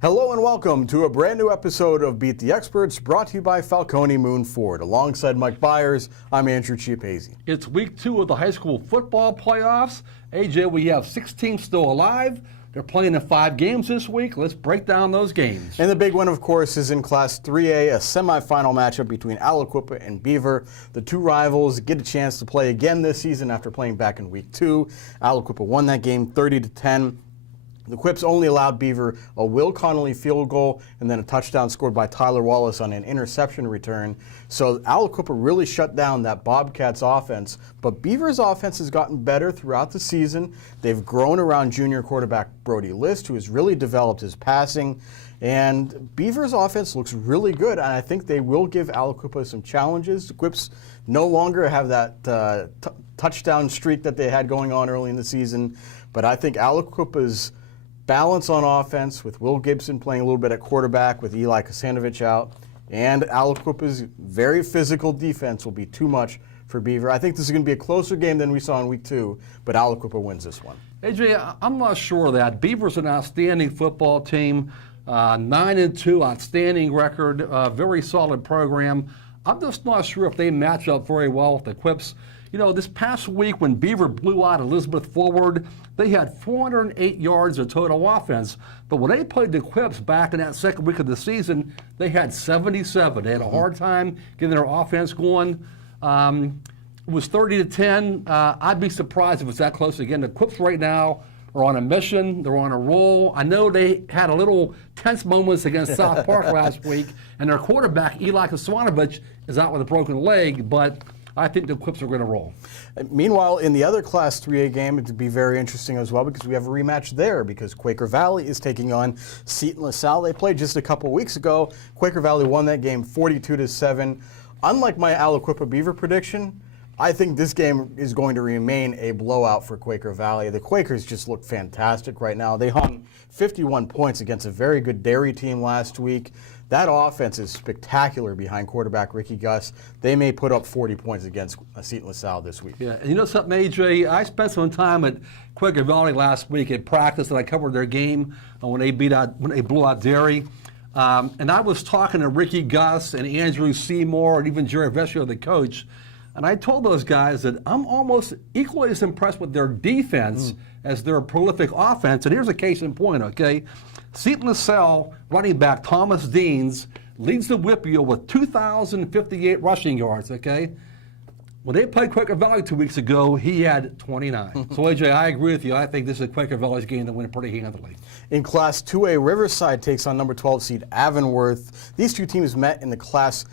Hello and welcome to a brand new episode of Beat the Experts, brought to you by Falcone Moon Ford. Alongside Mike Bires, I'm Andrew Chiappazzi. It's week 2 of the high school football playoffs. AJ, we have 6 teams still alive. They're playing in 5 games this week. Let's break down those games. And the big one, of course, is in Class 3A, a semifinal matchup between Aliquippa and Beaver. The two rivals get a chance to play again this season after playing back in week 2. Aliquippa won that game 30-10. The Quips only allowed Beaver a Will Connolly field goal and then a touchdown scored by Tyler Wallace on an interception return. So Aliquippa really shut down that Bobcats offense. But Beaver's offense has gotten better throughout the season. They've grown around junior quarterback Brody List, who has really developed his passing. And Beaver's offense looks really good, and I think they will give Aliquippa some challenges. The Quips no longer have that touchdown streak that they had going on early in the season. But I think Aliquippa's balance on offense, with Will Gibson playing a little bit at quarterback with Eli Kasanovich out, and Aliquippa's very physical defense will be too much for Beaver. I think this is going to be a closer game than we saw in week 2, but Aliquippa wins this one. AJ, I'm not sure of that. Beaver's an outstanding football team, 9-2, outstanding record, very solid program. I'm just not sure if they match up very well with the Quips. You know, this past week when Beaver blew out Elizabeth Forward, they had 408 yards of total offense. But when they played the Quips back in that second week of the season, they had 77. They had a hard time getting their offense going. It was 30-10. I'd be surprised if it's that close again. The Quips right now are on a mission. They're on a roll. I know they had a little tense moments against South Park last week, and their quarterback, Eli Kasanovich, is out with a broken leg, but I think the Quips are going to roll. Meanwhile, in the other Class 3A game, it would be very interesting as well because we have a rematch there because Quaker Valley is taking on Seton LaSalle. They played just a couple weeks ago. Quaker Valley won that game 42-7. Unlike my Aliquippa Beaver prediction, I think this game is going to remain a blowout for Quaker Valley. The Quakers just look fantastic right now. They hung 51 points against a very good Dairy team last week. That offense is spectacular behind quarterback Ricky Gus. They may put up 40 points against Seton LaSalle this week. Yeah, and you know something, AJ? I spent some time at Quaker Valley last week at practice, and I covered their game when they blew out Dairy. And I was talking to Ricky Gus and Andrew Seymour and even Jerry Vescio, the coach. And I told those guys that I'm almost equally as impressed with their defense as their prolific offense. And here's a case in point, okay? Seton LaSalle running back Thomas Deans leads the WIPIO with 2,058 rushing yards, okay? When they played Quaker Valley 2 weeks ago, he had 29. So, AJ, I agree with you. I think this is Quaker Valley's game to win pretty handily. In Class 2A, Riverside takes on number 12 seed Avonworth. These two teams met in the Class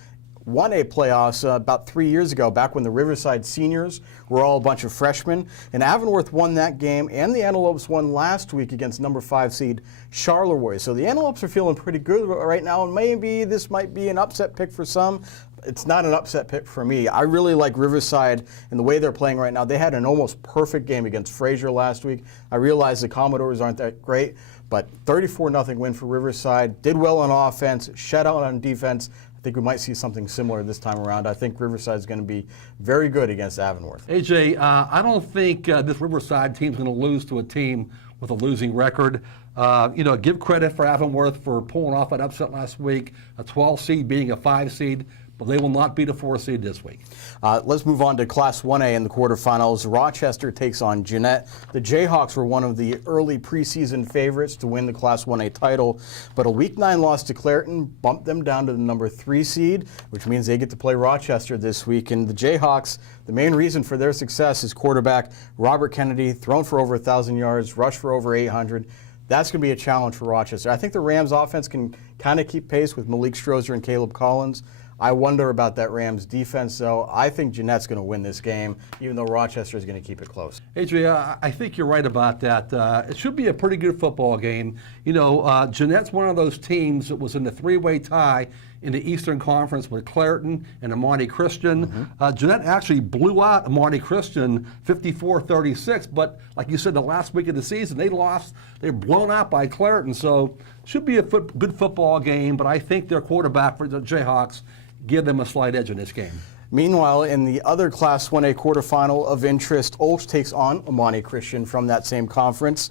1A playoffs about 3 years ago, back when the Riverside seniors were all a bunch of freshmen. And Avonworth won that game, and the Antelopes won last week against number 5 seed Charleroi. So the Antelopes are feeling pretty good right now, and maybe this might be an upset pick for some. It's not an upset pick for me. I really like Riverside and the way they're playing right now. They had an almost perfect game against Fraser last week. I realize the Commodores aren't that great, but 34-0 win for Riverside. Did well on offense, shut out on defense. I think we might see something similar this time around. I think Riverside is going to be very good against Avonworth. AJ, I don't think this Riverside team is going to lose to a team with a losing record. You know, give credit for Avonworth for pulling off an upset last week, a 12 seed being a 5 seed. But they will not beat a 4 seed this week. Let's move on to Class 1A in the quarterfinals. Rochester takes on Jeannette. The Jayhawks were one of the early preseason favorites to win the Class 1A title, but a Week 9 loss to Clairton bumped them down to the number 3 seed, which means they get to play Rochester this week. And the Jayhawks, the main reason for their success is quarterback Robert Kennedy, thrown for over 1,000 yards, rushed for over 800. That's going to be a challenge for Rochester. I think the Rams offense can kind of keep pace with Malik Strozer and Caleb Collins. I wonder about that Rams defense, though. I think Jeannette's going to win this game, even though Rochester is going to keep it close. Adria, I think you're right about that. It should be a pretty good football game. You know, Jeannette's one of those teams that was in the 3-way tie in the Eastern Conference with Clairton and Imani Christian. Jeannette actually blew out Imani Christian 54-36, but like you said, the last week of the season, they lost. They were blown out by Clairton, so should be a good football game, but I think their quarterback for the Jayhawks give them a slight edge in this game. Meanwhile, in the other Class 1A quarterfinal of interest, Olsh takes on Imani Christian from that same conference.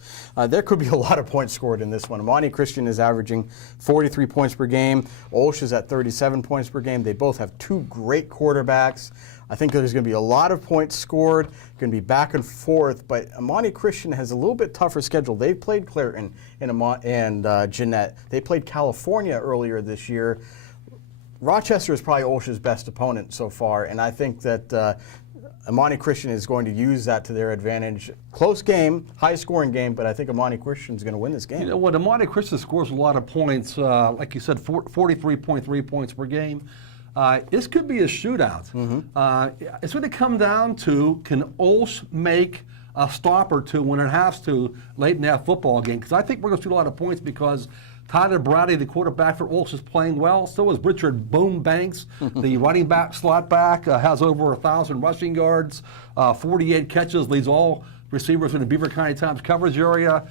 There could be a lot of points scored in this one. Imani Christian is averaging 43 points per game. Olsh is at 37 points per game. They both have two great quarterbacks. I think there's going to be a lot of points scored, going to be back and forth, but Imani Christian has a little bit tougher schedule. They played Clairton and Jeannette. They played California earlier this year. Rochester is probably Olsh's best opponent so far, and I think that Imani Christian is going to use that to their advantage. Close game, high-scoring game, but I think Imani Christian is going to win this game. You know what? Imani Christian scores a lot of points, like you said, 43.3 points per game. This could be a shootout. It's going to come down to, can Olsh make a stop or two when it has to late in that football game? Because I think we're going to see a lot of points because Tyler Brady, the quarterback for Olsh, is playing well. So is Richard Boom Banks, the running back, slot back, has over 1,000 rushing yards, 48 catches, leads all receivers in the Beaver County Times coverage area.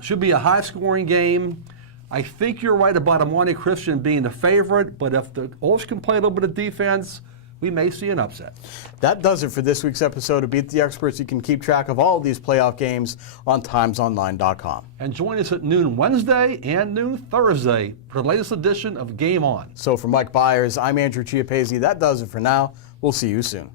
Should be a high-scoring game. I think you're right about Imani Christian being the favorite, but if the Olsh can play a little bit of defense, we may see an upset. That does it for this week's episode of Beat the Experts. You can keep track of all of these playoff games on timesonline.com. And join us at noon Wednesday and noon Thursday for the latest edition of Game On. So for Mike Bires, I'm Andrew Chiappazzi. That does it for now. We'll see you soon.